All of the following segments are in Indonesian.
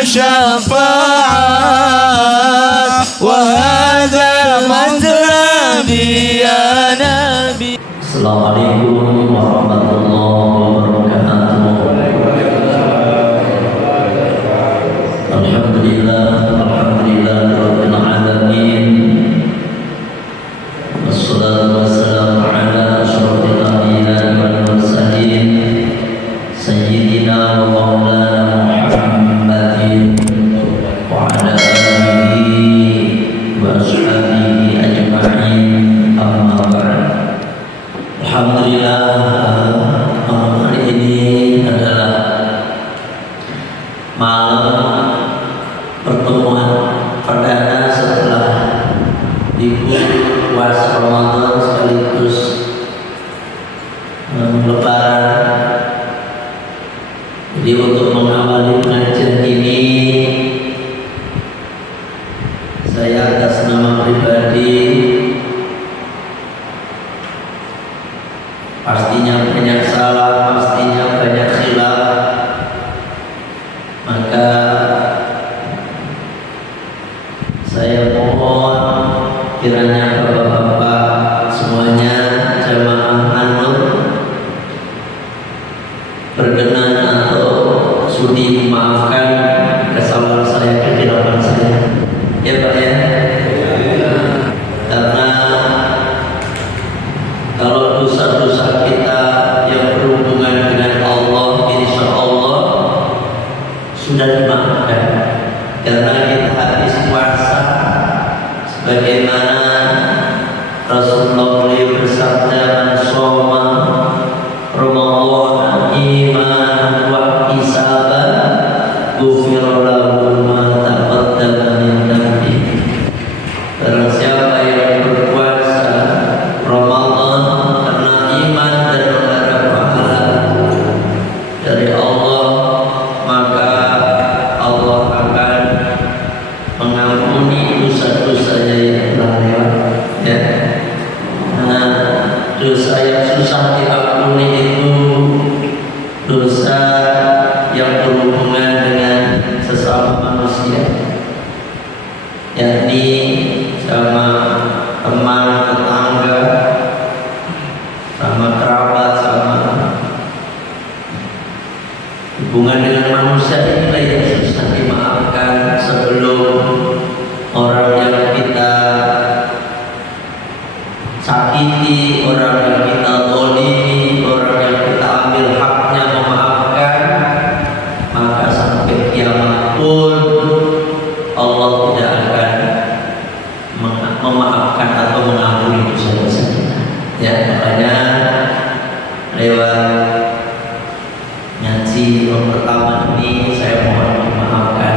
الشفاعات وهذا مطلبي يا نبي. Assalamualaikum warahmatullahi wabarakatuh. Alhamdulillah rabbil alamin. Wassalatu wassalamu ala asyrafil anbiya'i wal mursalin sayyidina wa maulana Muhammadin wa ala alihi wa ashabihi ajma'in, amma ba'd. Alhamdulillah, malam hari ini adalah malam pertemuan perdana setelah libur puasa Ramadan sekaligus Lebaran. Jadi untuk mengawali pengajian ini, saya atas nama pribadi pastinya banyak salah, pastinya banyak silap, maka saya mohon kiranya bapak-bapak semuanya jamaah An-Nur berkenan atau sudi memaafkan kesalahan saya, kekhilapan saya, ya Pak ya. Karena kalau dosa-dosa kita yang berhubungan dengan Allah, insya Allah sudah dimaafkan. Karena kita habis puasa, sebagaimana Rasulullah beliau bersabda, "Man shoma Ramadan imanan wa ihtisaban, ghufira lahu ma taqaddama min dhanbihi." Barang siapa yang berpuasa Ramadan karena iman dan mengharap pahala dari Allah, maka Allah akan mengampuni dosa-dosanya yang telah lewat. Ya. Nah, dosa yang susah diampuni itu dosa yang berhubungan dengan sesama manusia, yakni sama teman, tetangga, sama kerabat, sama hubungan dengan manusia. Inilah yang susah dimaafkan sebelum orang yang kita sakiti, orang yang kita zalimi, orang yang kita ambil haknya memaafkan, maka sampai kiamat pun Allah tidak akan memaafkan atau mengampuni dosa-dosa kita. Ya, makanya lewat ngaji yang pertama ini saya mohon dimaafkan.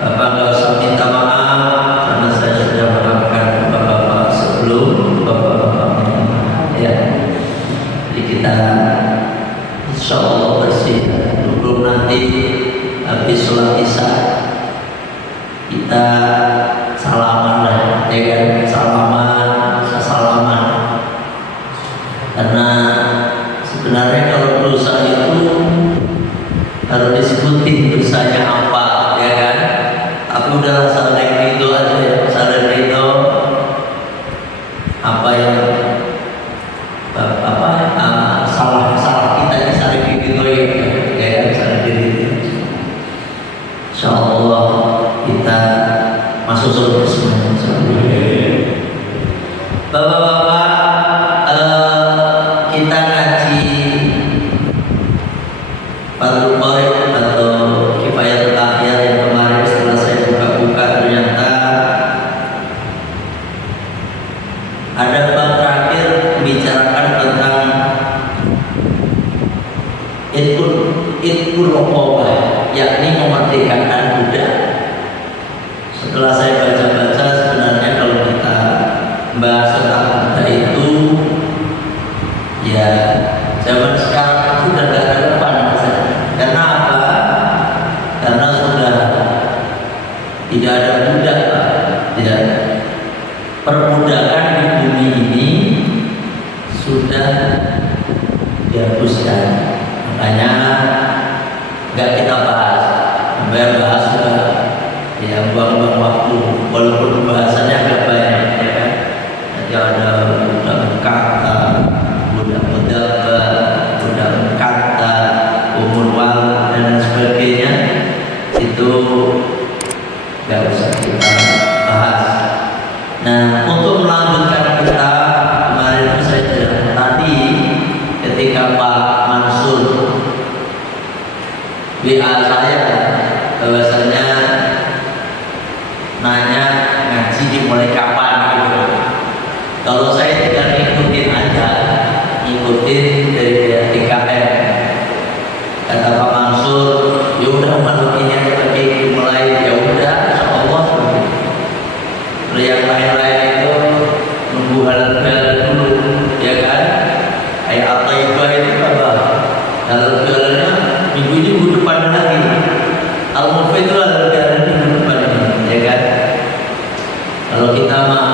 Bapak nggak usah minta maaf karena saya sudah maafkan bapak-bapak sebelum bapak-bapak minta maaf. Ya, jadi kita insya Allah bersih. Sebelum nanti habis sholat isya kita salaman lah, ya kan? Salaman. Karena sebenarnya kalau dosa itu harus disebutin dosanya apa, ya kan? Tapi udahlah saling ridho aja ya, saling ridho apa yang salah kita ini saling diridhoi, ya kan? Saling diridhoi. Insya Allah kita masuk surga semuanya. Bapak-bapak, kita ngaji Fathul Qorib atau Kifayatul Akhyar yang kemarin setelah saya buka-buka ternyata ada bab terakhir membicarakan tentang Itqul Raqabah, yakni memerdekakan budak. Setelah saya baca-baca, sebenarnya kalau kita bahas tentang budak itu, ya zaman sekarang sudah tidak relevan. Karena apa? Karena sudah tidak ada budak, ya. Perbudakan di bumi ini sudah dihapuskan. Makanya nggak kita bahas. sampai bahas juga ya buang-buang waktu walaupun bahasannya agak banyak ya kan. Nanti ada budak kata, budak pedagang, budak kata, umur wal dan sebagainya, itu gak usah kita bahas. Nah, untuk melanjutkan kita kemarin itu saya bilang tadi ketika Pak Mansur WA saya bahwasanya nanya ngaji dimulai kapan gitu. Kalau saya tidak ngikutin aja, ngikutin dari pihak TKN. Kata Pak Mansur, ya udah malam ini aja lagi dimulai, ya udah, insyaallah. Kalau yang lain-lain itu nunggu halal-halal dulu, ya kan? Kayak At-Taibah itu apa? Halal-halalnya minggu ini minggu depan lagi. Al-Mufid itu halal-halal minggu depan ini, ya kan? Kalau kita mah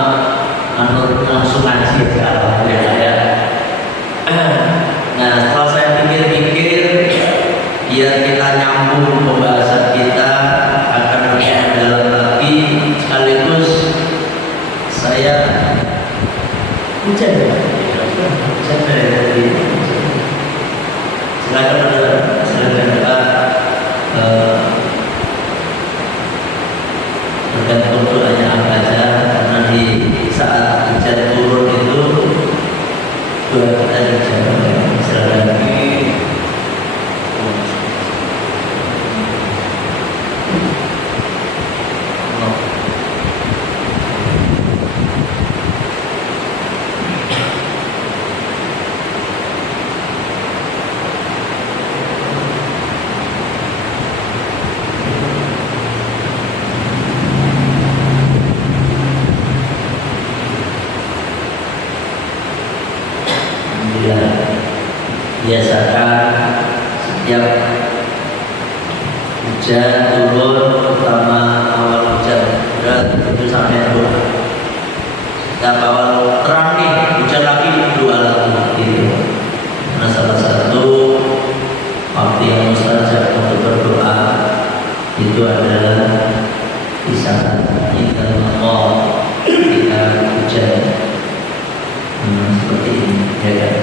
langsung ngaji aja, ya. Nah, setelah saya pikir-pikir, biar kita nyambung pembahasan kita akan lebih dalam lagi, sekaligus saya hujan dari tadi. Silakan tergantung doanya apa aja, karena di saat hujan turun itu doa kita dijawab. Silakan. Biasakan setiap hujan turun, terutama awal hujan berat itu sampai doa. Setiap awal terang nih hujan lagi, doa lagi gitu. Nah, salah satu waktu yang mustajab untuk berdoa itu adalah di saat kita hujan seperti ini, ya kan?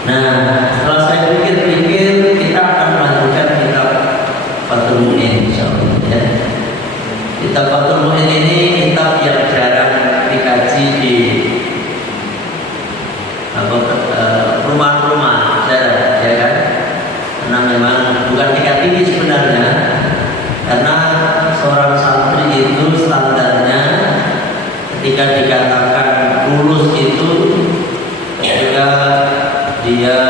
Nah, setelah saya pikir-pikir, kita akan melanjutkan kitab Fathul Mu'in, insyaallah ya. Kitab Fathul Mu'in ini kitab yang jarang dikaji di rumah-rumah, jarang, ya kan? Karena memang bukan tingkat tinggi sebenarnya, karena seorang santri itu standarnya ketika dikatakan lulus itu ketika dia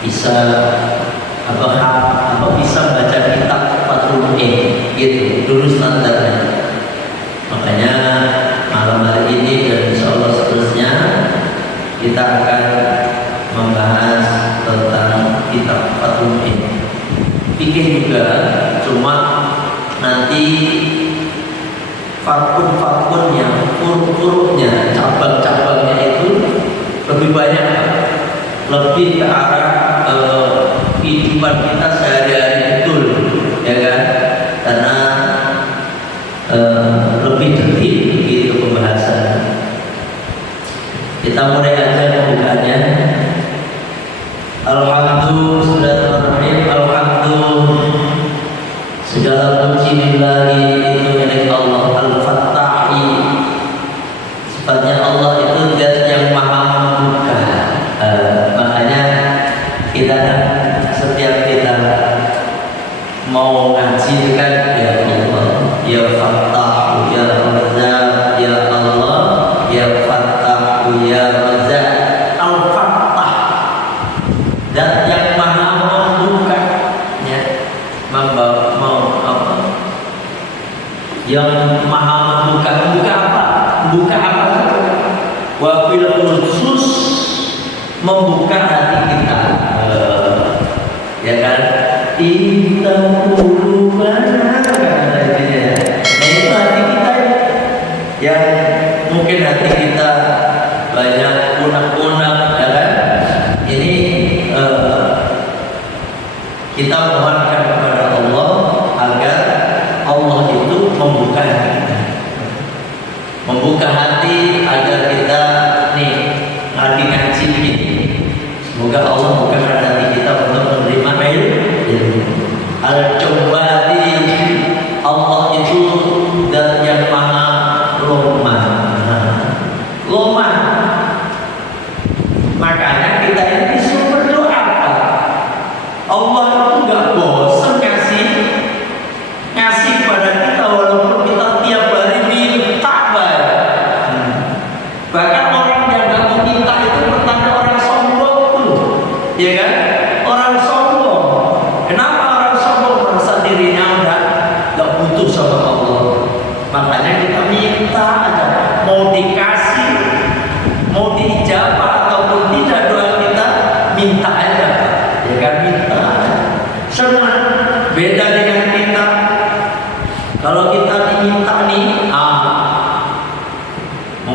bisa bisa baca kitab Fathul Mu'in gitu, dulu standarnya. Makanya malam hari ini dan insyaallah seterusnya kita akan membahas tentang kitab Fathul Mu'in. Fikih juga, cuma nanti fakun-fakunnya, furuk-furuknya, cabang-cabangnya itu lebih banyak, lebih ke arah kehidupan kita sehari-hari betul, ya kan? Karena lebih detail gitu pembahasan. Kita mulai aja pembukanya. Alhamdulillah, segala puji lillahi itu milik Allah Al-Fattahi. Sifatnya Allah itu zat yang maha membuka. Makanya setiap kita mau ngaji kan, ya Allah, ya Fattahu, ya Razzaq, ya Allah, ya Fattahu, ya Razzaq. Al-Fattah, zat yang maha membuka, ya, yang maha membuka. Membuka apa? Membuka apa? Wabil khusus membuka hati kita, ya kan? Kita mana kan ya. Nah, itu hati kita yang mungkin hati kita banyak unak-unak, ya kan? Ini kita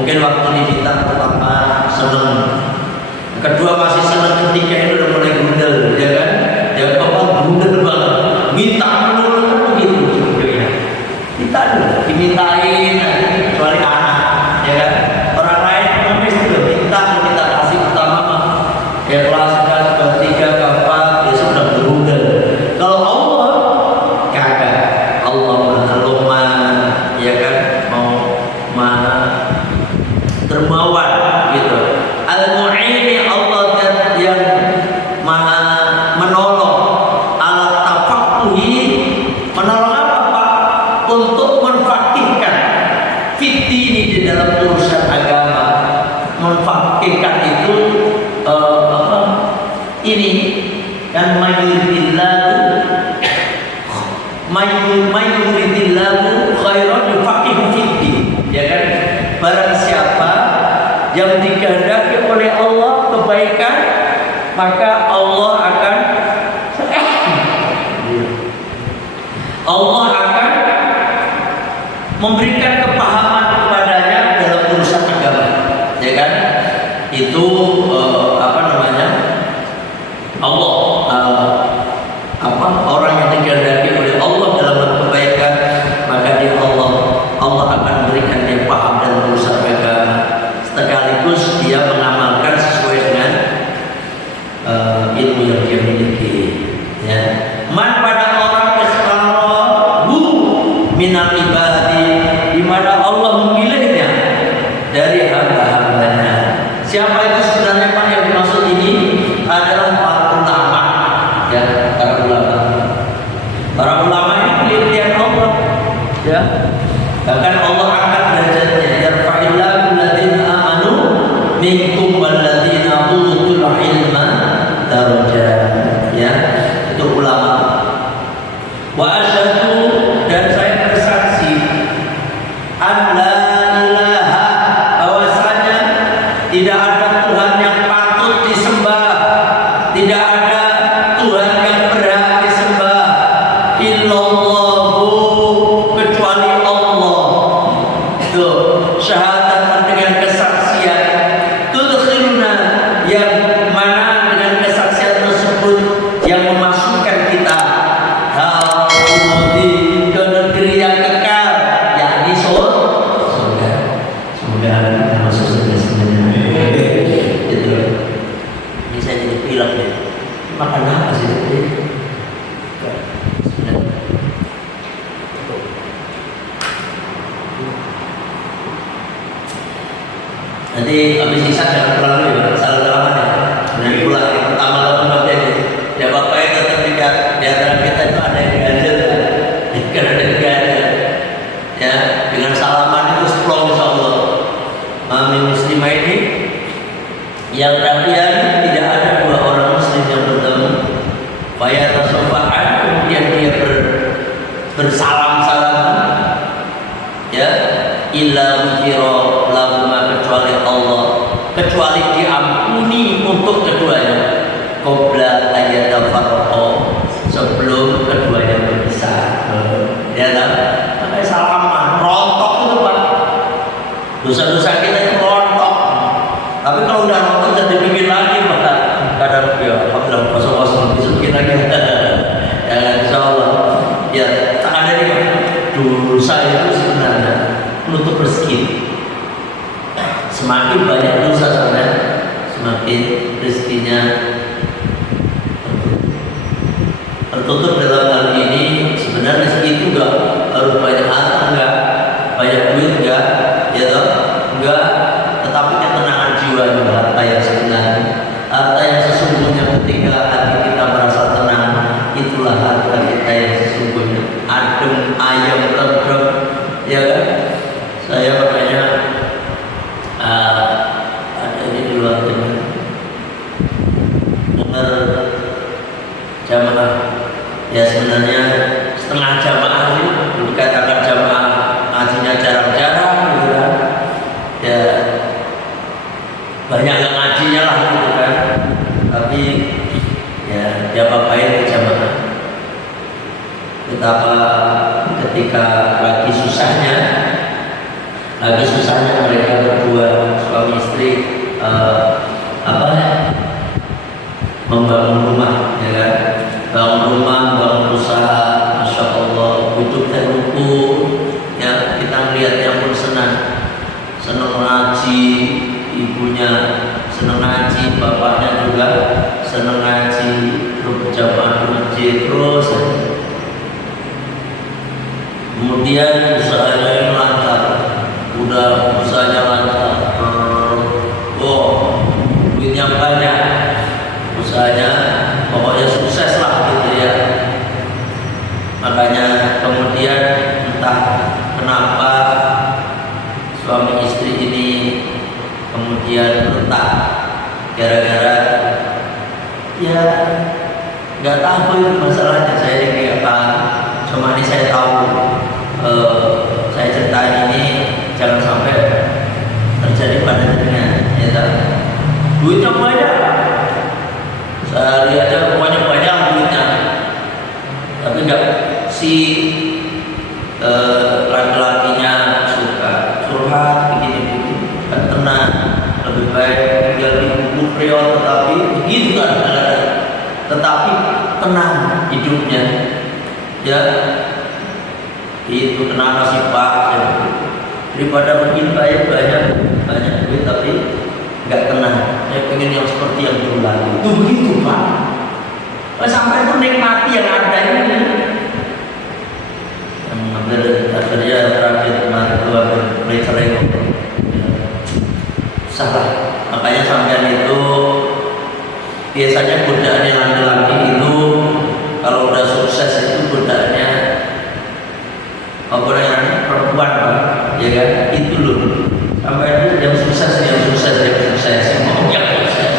Mungkin waktu diminta pertama seneng, kedua masih seneng, ketiga itu udah mulai gundel, ya kan? Ya apa gundel banget, minta melulu kan begitu sebetulnya. Kita dulu dimintain, kecuali anak, ya kan? Orang lain pengemis itu minta kasih pertama mah, ya kelas ketiga, keempat, ya sudah bergundel. Kalau Allah kagak, Allah maha ya kan, maha dermawan gitu. Al-Mu'ini Allah yang maha menolong, alat tafakuhi, menolong apa Pak? Untuk menfakihkan fitini di dalam urusan agama. Menfakihkan itu apa? Ini kan mayuridillahu khairan yufaqihu fiddin, ya kan? Barang siapa yang dikehendaki oleh Allah kebaikan, maka Allah akan memberikan kepahaman kepadanya dalam urusan agama, ya kan? Itu apa namanya? Allah orang yang dikehendaki oleh Allah dalam kebaikan, maka dia Allah akan berikan dia paham dalam urusan agama, sekaligus dia mengamalkan sesuai dengan ilmu yang dia miliki, ya. Man pada orang ikhtarohu minal ibadi, di mana Allah memilihnya dari hamba-hambanya. Siapa itu sebenarnya Pak yang dimaksud ini? Adalah para ulama, ya, para ulama ini pilihan Allah, ya. Bahkan Allah angkat derajatnya, yarfa'illahu alladziina aamanu minkum walladziina utul ilma darajat, ya. Itu ulama. Wa asyhadu, dan saya bersaksi, an la ilaha, bahwasanya tidak ada Tuhan yang patut disembah, tidak ada Tuhan yang berhak disembah, illallahu, kecuali Allah. Tuh, syahadatan dengan kesaksian, tudkhiluna, yang mana dengan kesaksian tersebut yang memasukkan kita ke negeri yang kekal, yakni surga. Semoga kita masuk surga sebenarnya. Gitu. Ini saya jadi pilek deh. Makan apa sih tadi? Nanti habis sisa jangan pulang dulu ya, salah salaman ya. Nanti pulang yang pertama lalu ini. Ya Bapak itu ketika di antara kita itu ada yang ganjil, kan ada yang ganjil. Ya, dengan salaman itu seplong insyaallah. Amin muslimah ini yang kalian tidak ada dua orang muslim yang bertemu, faya tasaffahan, kemudian dia bersalam-salaman, ya, illa ghufira lahuma, kecuali diampuni untuk keduanya, qabla ayyatafarraqa, sebelum keduanya berpisah. Ya kan? Pakai salaman, rontok itu Pak. Dosa-dosa kita itu rontok. Tapi kalau udah rontok jadi bikin lagi Pak. Kadang ya alhamdulillah kosong-kosong bisa bikin lagi. Ya insyaallah. Ya tak ada nih Pak. Dosa itu sebenarnya menutup rezeki. Semakin banyak dosa sampai semakin rezekinya tertutup. Dalam hal ini sebenarnya rezeki itu enggak harus banyak harta, enggak banyak duit, enggak, ya toh, enggak, tetapi ketenangan jiwa juga harta yang sebenarnya, harta yang sesungguhnya. Ketika hati kita merasa tenang, itulah harta kita yang sesungguhnya, adem, ayam, tentrem, ya kan? Saya makanya ada ini di luar dengar jamaah, ya sebenarnya setengah jamaah ini dikatakan jamaah ngajinya jarang-jarang gitu kan, ya banyak yang ngajinya lah gitu kan, tapi ya dia papain jamaah. Betapa ketika lagi susahnya mereka berdua berdua suami istri apa membangun rumah, ya kan? Bangun rumah, bangun usaha, masya Allah, butuh rukun. Ya, kita melihatnya pun senang ngaji, ibunya senang ngaji, bapaknya juga senang ngaji, terus berjamaah di masjid terus. Kemudian usahanya ini lancar, udah usahanya lancar, duitnya banyak, usahanya pokoknya sukses lah gitu ya. Makanya kemudian entah kenapa suami istri ini kemudian retak gara-gara ya nggak tahu itu masalahnya. Saya ini apa, cuma ini saya tahu, saya ceritain ini jangan sampai terjadi pada dirinya, ya kan? Duitnya banyak, sehari aja pokoknya banyak duitnya, tapi nggak si laki-lakinya suka curhat begini-begini, kan tenang, lebih baik tinggal di kubur priot, tetapi begitu kan, tetapi tenang hidupnya, ya. Itu kenapa sih Pak? Daripada begini banyak duit tapi nggak tenang. Saya pengen yang seperti yang dulu lagi. Itu begitu Pak. Sampai itu nikmati yang ada ini. Akhirnya terakhir kemarin itu mulai cerai. Salah. Makanya sampean itu biasanya godaan yang laki-laki itu kalau udah sukses itu godaannya apa namanya perempuan Pak, ya kan? Itu loh. Sampai itu yang sukses mau yang sukses.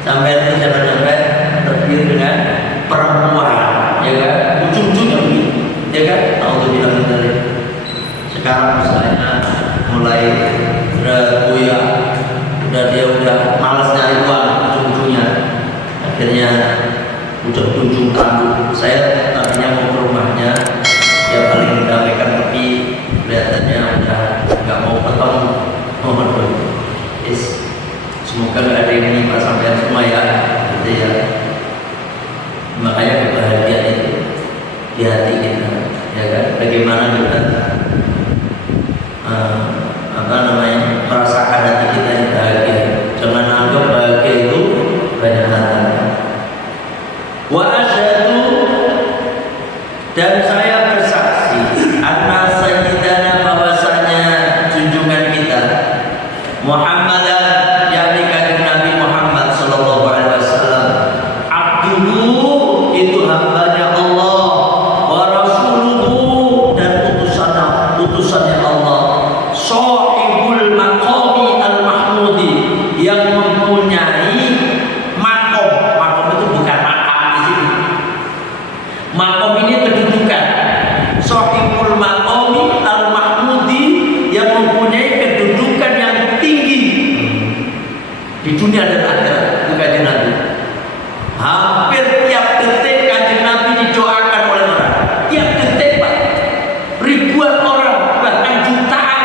Sampai itu jangan sampai terpilih dengan perempuan, ya kan? Ujung-ujungnya begitu, ya kan? Alhamdulillah dari sekarang misalnya mulai udah goyah, dia udah malas nyari uang, ujung-ujungnya akhirnya udah kunjung tanduk. Saya tadinya mau ke rumahnya, ya paling mendamaikan, tapi kelihatannya udah nggak mau ketemu. Mohon doa. Semoga nggak ada yang menimpa sampai semua ya, gitu ya. Makanya kebahagiaan itu di hati kita, ya kan? Bagaimana kita merasakan hati kita yang bahagia. Jangan anggap bahagia itu banyak harta. Wa asyhadu, dan saya bersaksi anna sayyidana, bahwasanya junjungan kita Muhammadan, yakni kanjeng Nabi Muhammad sallallahu alaihi wasallam, abduhu, itu hambanya Allah, wa rasuluhu, dan utusannya Allah, shahibul maqami al-mahmudi, yang mempunyai makom itu bukan makam di sini. Makom ini kedudukan. Shahibul maqami al-mahmudi, yang mempunyai kedudukan yang tinggi di dunia dan akhirat. Itu kanjeng Nabi. Hampir tiap detik kanjeng Nabi didoakan oleh orang. Tiap detik Pak, ribuan orang, bahkan jutaan.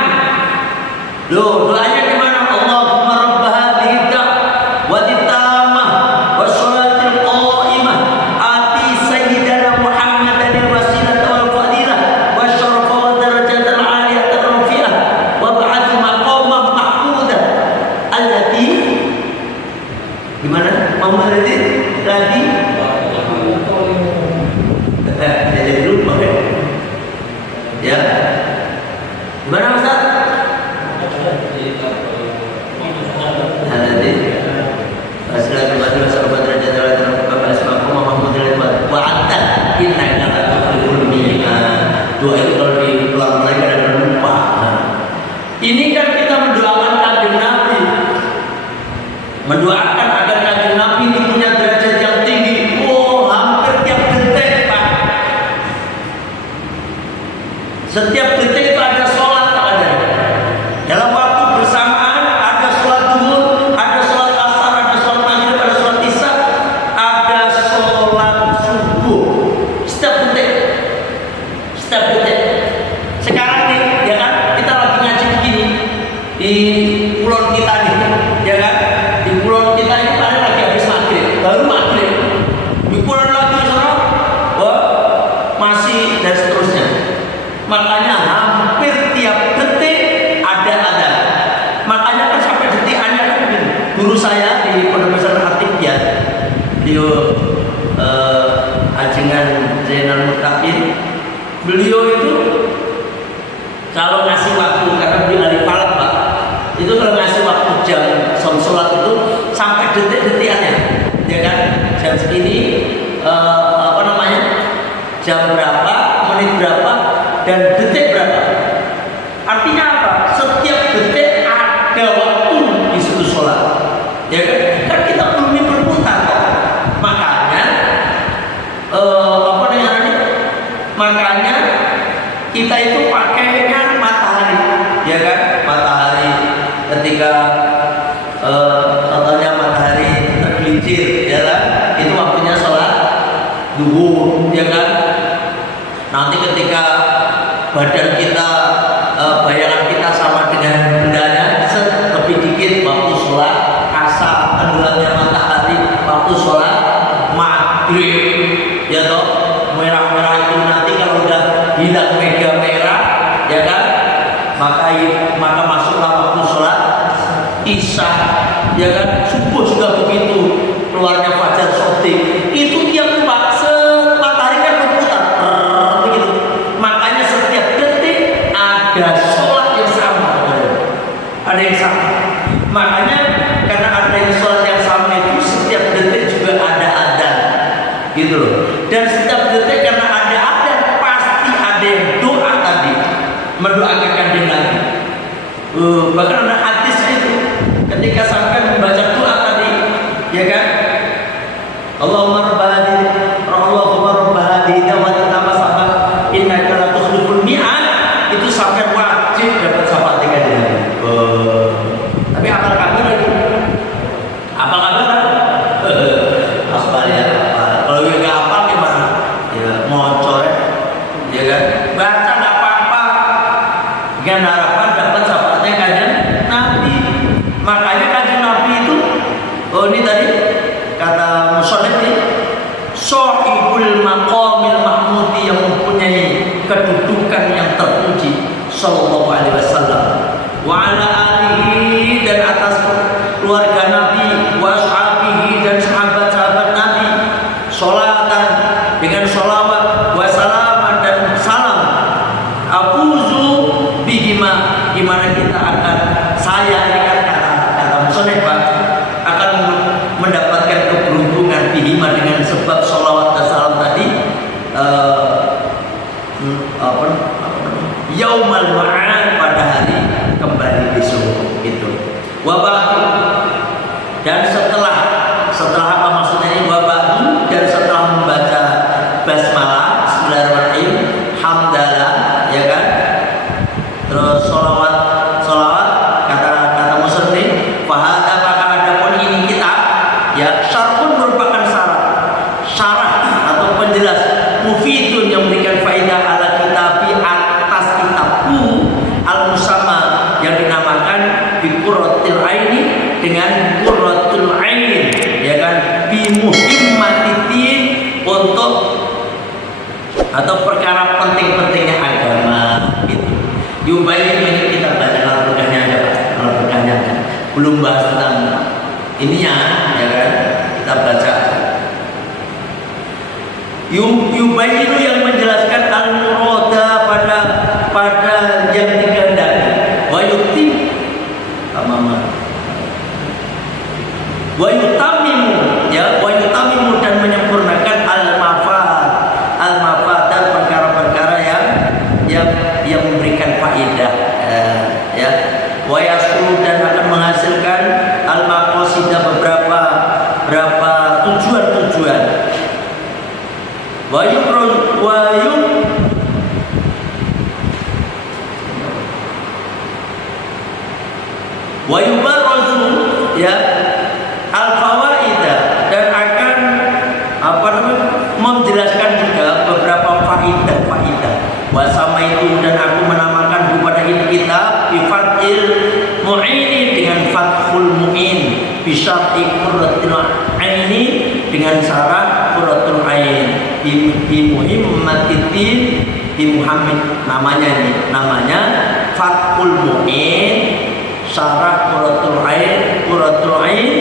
Loh, doanya gimana? Allahumma rabb hadhihi da'wati tammah wassalatil qa'imah ati sayyidina Muhammadan wasilata wal fadilah wasyarafa wa darajatal 'aliyah rafi'ah wa ba'ath maqamah mahmudah allati gimana? Muhammadin tadi jadi lupa ya. Gimana Ustaz? Doa itu kalau diulang lagi ada lupa. Ini kan kita mendoakan kanjeng Nabi, mendoakan agar kanjeng Nabi itu punya derajat yang tinggi. Oh, hampir tiap detik Pak. Setiap detik itu ada sholat ada. Dalam waktu bersamaan ada sholat duhur, ada sholat asar, ada sholat maghrib, ada sholat isya, ada sholat subuh. Setiap detik. Sekarang nih, ya kan, kita lagi ngaji begini di ketika contohnya matahari tergelincir, ya kan? Itu waktunya sholat duhur, ya kan? Nanti ketika badan kita, bayangan kita sama dengan bendanya, lebih dikit waktu sholat asar, tenggelamnya matahari waktu sholat maghrib, ya toh, merah-merah itu nanti kalau udah hilang mega merah, ya kan? Maka masuklah waktu sholat isya, ya kan? Subuh juga begitu, keluarnya fajar sotik. Itu tiap matahari kan berputar, begitu. Makanya setiap detik ada sholat yang sama, ada yang sama. Makanya karena ada yang sholat yang sama itu setiap detik juga ada adzan, gitu loh. Dan setiap detik karena ada adzan pasti ada yang doa tadi, mendoakan kanjeng Nabi. Bahkan ada hadisnya itu ketika sampai membaca doa tadi, ya kan? Allahumma rabb hadhihi da'wati tammah innaka la tukhliful mi'ad, itu sampai wajib dapat syafaat kanjeng Nabi. Tapi apal kabar lagi? Apal kabar? Apal ya. Kalau yang nggak apal gimana? Ya ngocor, ya kan? Baca nggak apa-apa. Dengan harapan dapat syafaatnya kanjeng Nabi. Makanya kanjeng Nabi itu, ini tadi kata musonef ini, sohibul maqamil mahmudi, yang mempunyai kedudukan yang terpuji, sallallahu alaihi wasallam, wa ala alihi, dan atas keluarga Nabi, wa ashabihi, dan sahabat-sahabat Nabi, sholatan, dengan sholawat, wa salaman, dan salam, afuzu bihima, dimana kita akan, saya ini kan kata musonef Pak, akan mendapatkan keberuntungan bihima, dengan sebab sholawat dan salam tadi, yaumal ma'ad, pada hari kembali besok itu. Wabatu, dan setelah apa maksudnya ini? Wabatu, dan setelah membaca basmalah, bismillahirrahmanirrahim, hamdalah, ya kan? Terus sholawat kata muslim, fahada, maka adapun ini kitab, ya, syarhun merupakan syarah atau penjelas, mufidun, yang memberikan faedah ala kitabi, atas kitabku, al musamma, yang dinamakan bi qurratil aini, dengan qurratul ain, ya kan? Bi muhimmatiddin, untuk atau perkara penting-pentingnya agama gitu. Yubayin, ini kita baca al-Qur'annya aja Pak, al-Qur'annya aja. Belum bahas tentang ininya, ya kan? Kita baca. Yubayinu, yang menjelaskan al-murada, pada yang dikehendaki. Wa yutim wa yutamimu, ya, wa yutamimu, dan menyempurnakan al-mafad, dan perkara-perkara yang memberikan faedah, ya. Wa yasru, dan akan menghasilkan al-maqasidah, beberapa tujuan-tujuan. Wa yubarrazu, ya, al-fawaidah, dan akan menjelaskan juga beberapa faidah. Wa samaitu, dan aku menamakan kepada ini kitab bi fathil mu'ini, dengan fathul mu'in, bi syar'i qurratil aini, dengan syarat qurratul ain, bi muhimmatiddin, bi Muhammad, namanya fathul mu'in, syarah qurratul ain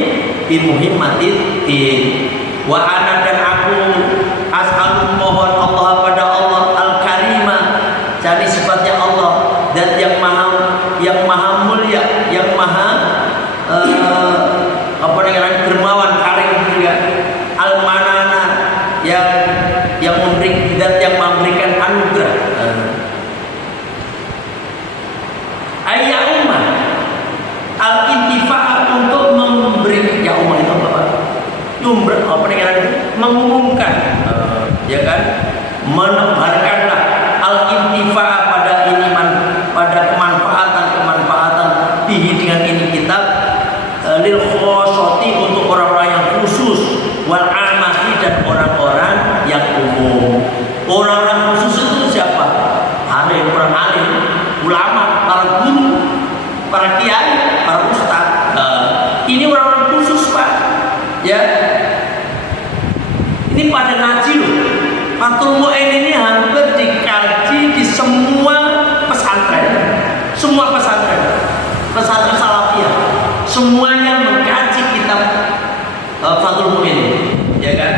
bi muhimmatiddin. Wa ana, dan aku as'alu, mohon Allah pada Allah al-karimah, cari sifatnya Allah, dan yang maha mulia, yang maha dermawan, karim juga, al-manana, yang memberikan anugerah, ayya ummah, al-intifa'ah, untuk memberi, ya ummah itu apa Pak? Mengumumkan, ya kan? Menebarkanlah al-intifa'ah, pada kemanfaatan bihi, dengan ini kita para kiai, para ustaz. Ini orang-orang khusus Pak, ya. Ini pada ngaji loh. Fathul Mu'in ini hampir dikaji di semua pesantren, pesantren salafiyah, semuanya mengkaji kitab Fathul Mu'in, ya kan?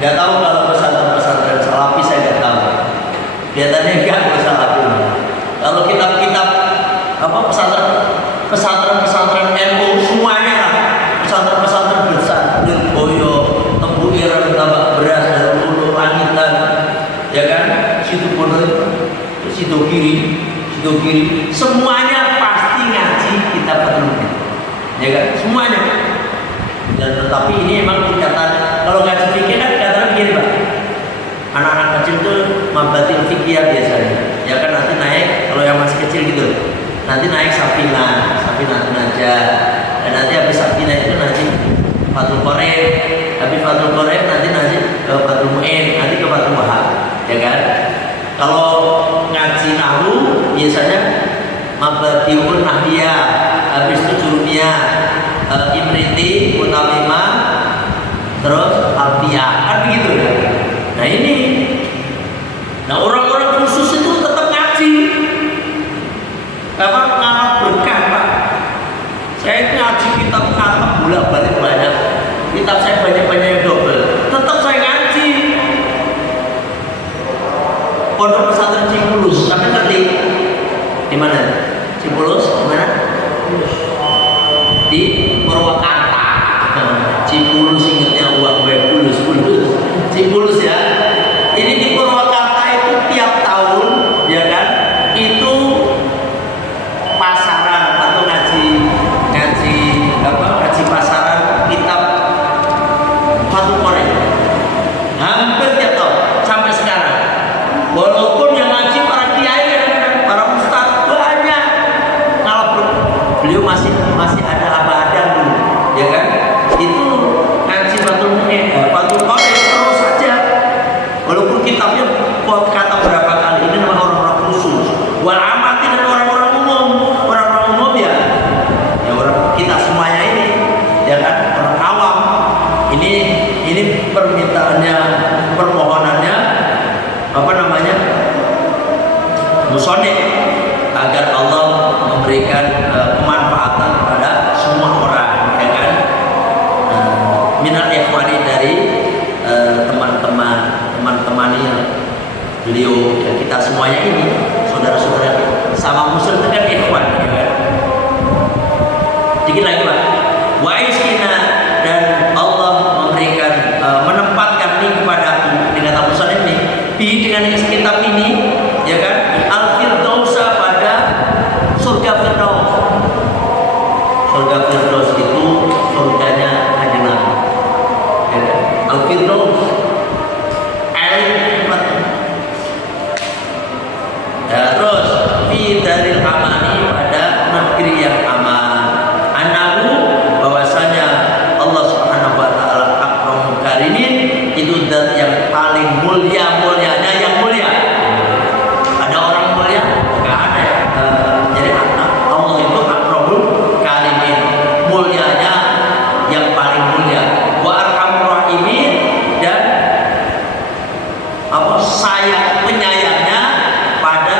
Gak tahu kalau pesantren salafi saya gak tahu. Kelihatannya enggak salafi. Kalau kitab-kitab apa pesantren NU semuanya lah, pesantren besar, Lirboyo, Tebu Ireng, Tambak Beras, Darul Langitan, ya kan? Situ kiri, semuanya pasti ngaji kitab Fathul Mu'in, ya kan? Semuanya. Dan tetapi ini memang tingkatan, kalau ngaji fikih kan tingkatan begini Pak. Anak-anak kecil tuh mabatil fikih biasanya, ya kan, nanti naik kalau yang masih kecil gitu, nanti naik Safinah aja, dan nanti habis Safinah itu nanti Fathul Qorib, habis Fathul Qorib nanti ke Fathul Mu'in, nanti ke Fathul Wahab, ya kan? Kalau ngaji nahwu biasanya Mabadiul Nahdiyah, habis itu Jurumiyah, Imriti, Mutamimah, terus Alfiyah, kan begitu ya. Nah ini, orang-orang khusus itu tetap ngaji, apa ngarap berkah Pak. Saya ngaji kitab kata bolak-balik banyak, kitab saya banyak yang double, tetap saya ngaji. Pondok pesantren Cipulus, tapi ngerti di mana? Cipulus di mana? Di Purwakarta. Cipulus ingatnya uang Bulus. Cipulus ya. Ini di Purwakarta itu tiap tahun, ya kan? Itu pasaran atau ngaji pasaran kitab Fathul Qorib. Hampir tiap tahun sampai sekarang. Walaupun yang ngaji para kiai, para ustaz banyak, kalau beliau masih ada abad dulu, ya kan? Itu ngaji Fathul Mu'in, Fathul Qorib terus saja. Walaupun kitabnya kata berapa kali, ini memang orang-orang khusus. Wal amati dan orang-orang umum ya orang kita semuanya ini, ya kan, orang awam. Ini permintaannya, permohonannya apa namanya, musonib, agar Allah memberikan kemanfaatan kepada semua orang, ya kan? Minal ikhwani, dari teman-temannya beliau, ya, kita semuanya ini saudara-saudara sama muslim itu kan ikhwan, ya kan? Dikit lagi Pak, wa iskina, dan Allah memberikan menempatkan ini kepada dengan Abu Salim ini, dengan kitab ini, ya kan, al-firdausa, pada surga Firdaus. Surga Firdaus itu surganya Kanjeng Nabi, ya kan? Al-Firdaus ya, terus fi daril amani, pada negeri yang aman. Anahu, bahwasanya Allah Subhanahu wa taala akramul karimin, itu zat yang paling mulianya yang mulia. Ada orang mulia? Enggak ada ya. Jadi Allah itu akramul karimin, mulianya yang paling mulia. Wa arhamur rahimin, dan apa, sayang penyayangnya pada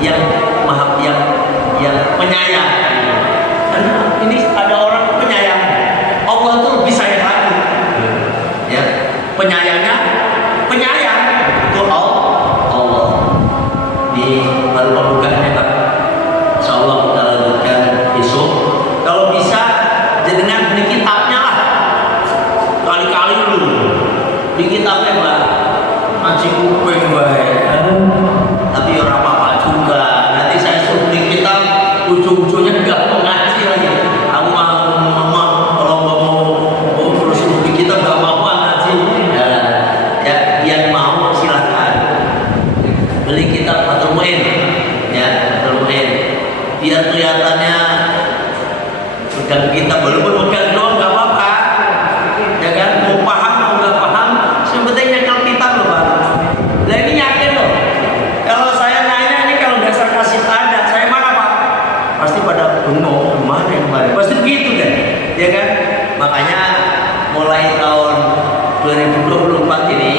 yang maha, yang penyayang. Karena ini ada orang penyayang, Allah itu lebih sayang lagi, ya. Penyayangnya penyayang itu Allah. Di baru pembukaannya Pak, insyaallah kita lanjutkan besok. Kalau bisa jenengan beli kitabnya lah, kali-kali dulu beli kitabnya Pak, ngaji kuping baik, tapi orang apa-apa juga. Nanti saya suruh beli kitab, ujung-ujungnya enggak mengaji lagi. Aku kalau mau terus beli kitab enggak mau ngaji. Ya, yang mau silakan beli kitab Fathul Mu'in, ya, Fathul Mu'in. Biar kelihatannya pegang kitab, walaupun pegang doang enggak apa-apa, ya kan? Mau paham mau enggak paham, yang penting nyekel kitab loh Pak. Lah ini yakin loh, kalau saya nanya ini, kalau nggak saya kasih tanda, saya mana Pak? pasti pada bengong, kemana yang kemarin, pasti begitu deh, ya kan? Makanya mulai tahun 2024 ini,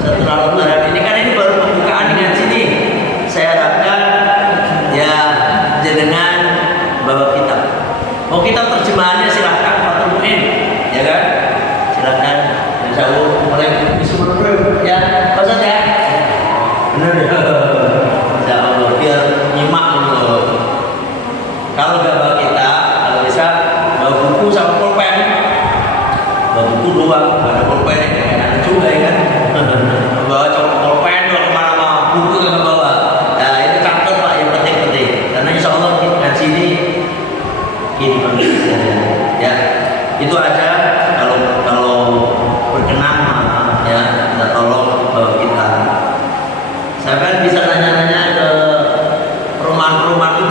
setelah lebaran ini kan ini baru pembukaan dengan sini, saya harapkan ya jenengan bawa kitab. Mau kitab terjemahannya silahkan Pak Muin, ya kan? Silahkan. Jauh mulai disuruh ya, pasal ya. Benar ya. Ya Allah, biar nyimak dulu. Kalau nggak bawa kitab, kalau bisa bawa buku sama pulpen. Bawa buku doang, nggak ada pulpen ya, ada juga ya kan. Bawa cuma pulpen, bawa kemana-mana, buku nggak bawa. Nah itu catat Pak yang penting-penting. Karena insya Allah dengan sini ini manusia ya. Itu aja kalau berkenan ya kita tolong kita. Saya kan bisa nanya-nanya ke perumahan-perumahan itu